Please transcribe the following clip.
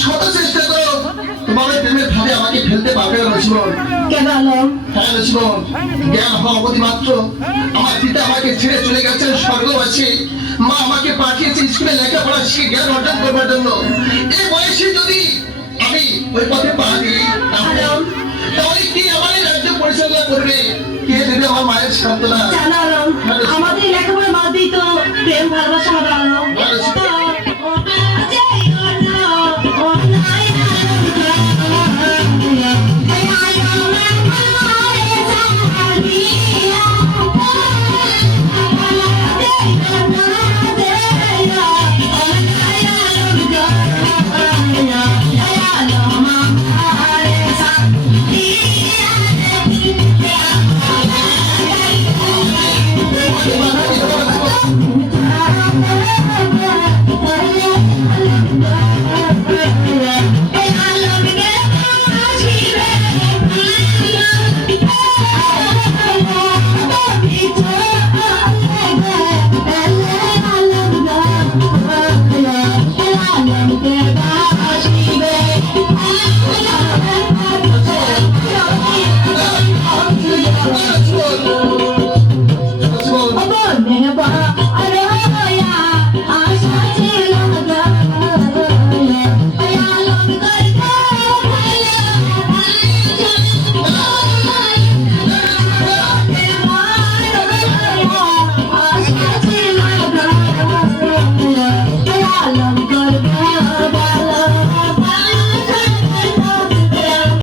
শত চেষ্টা করো তোমাদের প্রেমের ভাবে আমাকে ফেলতে পারবে না জীবন। কেন আলম? হ্যাঁ জীবন, জ্ঞান হওয়া অবধি মাত্র আমার পিতা আমাকে ছেড়ে চলে গেছেন স্বর্গবাসী। মা আমাকে পাঠিয়েছে স্কুলে লেখাপড়া শিখে জ্ঞান অর্জন করবার জন্য। এই বয়সে যদি আমি ওই পথে পা দিই তাহলে কি আমার এই রাজ্য পরিচালনা করবে? কে দেবে আমার মায়ের সান্ত্বনা? জানো